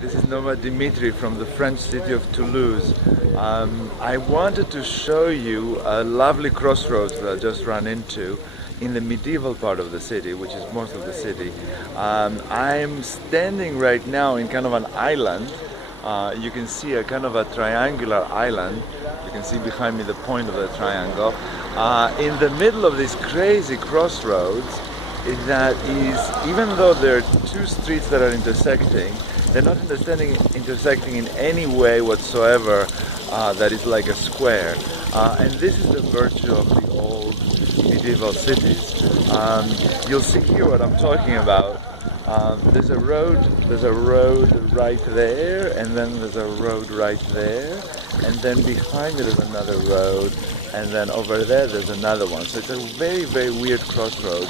This is Dimitri from the French city of Toulouse. I wanted to show you a lovely crossroads that I just ran into in the medieval part of the city, which is most of the city. I'm standing right now in kind of an island. You can see a kind of a triangular island. You can see behind me the point of the triangle. In the middle of this crazy crossroads, that is, even though there are two streets that are intersecting, they're not intersecting in any way whatsoever that is like a square. And this is the virtue of the old medieval cities. You'll see here what I'm talking about. There's a road right there, and then there's a road right there, and then behind it is another road, and then over there there's another one. So it's a very, very weird crossroad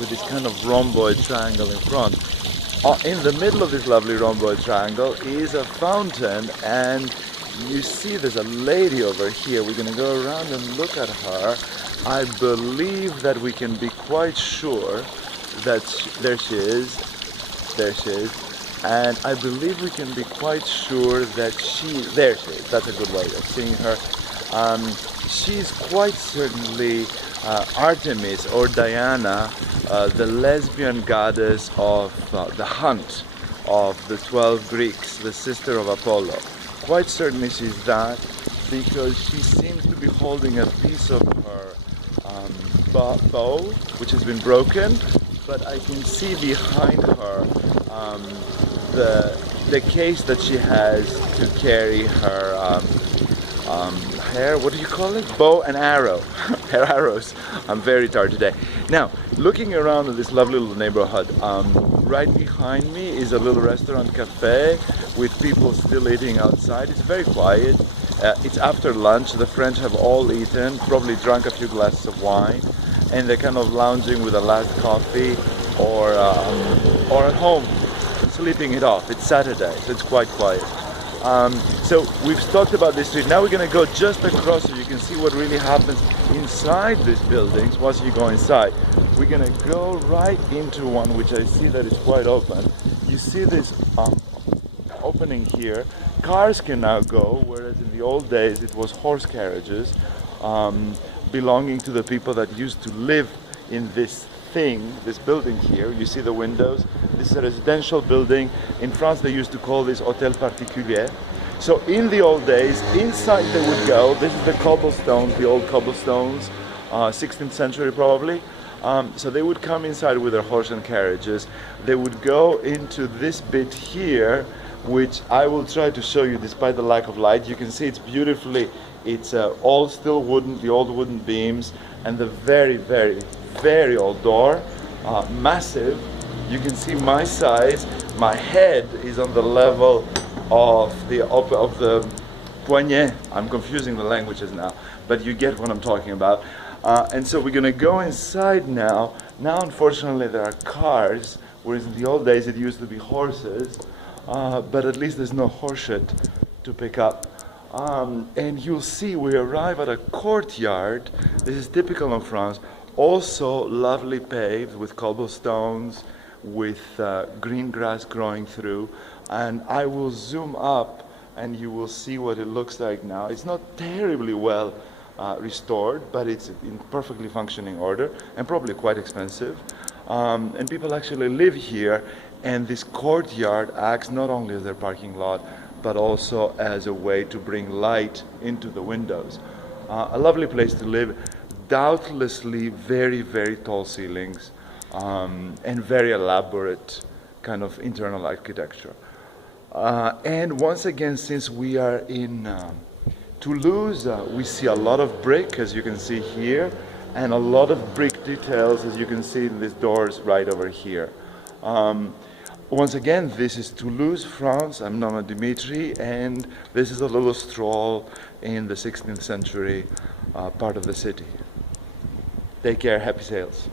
with this kind of rhomboid triangle in front. In the middle of this lovely rhomboid triangle is a fountain, and you see there's a lady over here. We're going to go around and look at her. I believe that we can be quite sure that there she is, and I believe we can be quite sure that there she is, that's a good way of seeing her. She's quite certainly Artemis or Diana, the lesbian goddess of the hunt of the 12 Greeks, the sister of Apollo. Quite certainly she's that, because she seems to be holding a piece of her bow, which has been broken, but I can see behind her the case that she has to carry her hair, what do you call it? Bow and arrow. Her arrows. I'm very tired today. Now, looking around at this lovely little neighborhood, right behind me is a little restaurant cafe with people still eating outside. It's very quiet. It's after lunch. The French have all eaten, probably drunk a few glasses of wine, and they're kind of lounging with a last coffee or at home, sleeping it off. It's Saturday, so it's quite quiet. So we've talked about this street. Now we're going to go just across so you can see what really happens inside these buildings once you go inside. We're going to go right into one which I see that is quite open. You see this opening here. Cars can now go, whereas in the old days it was horse carriages belonging to the people that used to live in this building here. You see the windows. This is a residential building. In France they used to call this Hôtel Particulier. So in the old days, inside they would go. This is the cobblestones, the old cobblestones, 16th century probably. So they would come inside with their horse and carriages. They would go into this bit here, which I will try to show you despite the lack of light. You can see it's beautifully, it's all still wooden, the old wooden beams, and the very, very, very old door, massive. You can see my size. My head is on the level of the poignet. I'm confusing the languages now, but you get what I'm talking about. And so we're going to go inside now. Now, unfortunately, there are cars, whereas in the old days it used to be horses. But at least there's no horse shit to pick up. And you'll see we arrive at a courtyard. This is typical of France. Also lovely paved with cobblestones, with green grass growing through. And I will zoom up and you will see what it looks like now. It's not terribly well restored, but it's in perfectly functioning order and probably quite expensive. And people actually live here, and this courtyard acts not only as their parking lot, but also as a way to bring light into the windows. A lovely place to live. Doubtlessly very, very tall ceilings and very elaborate kind of internal architecture. And once again, since we are in Toulouse, we see a lot of brick, as you can see here, and a lot of brick details, as you can see in these doors right over here. Once again, this is Toulouse, France. I'm Dimitri, and this is a little stroll in the 16th century part of the city. Take care, happy sails.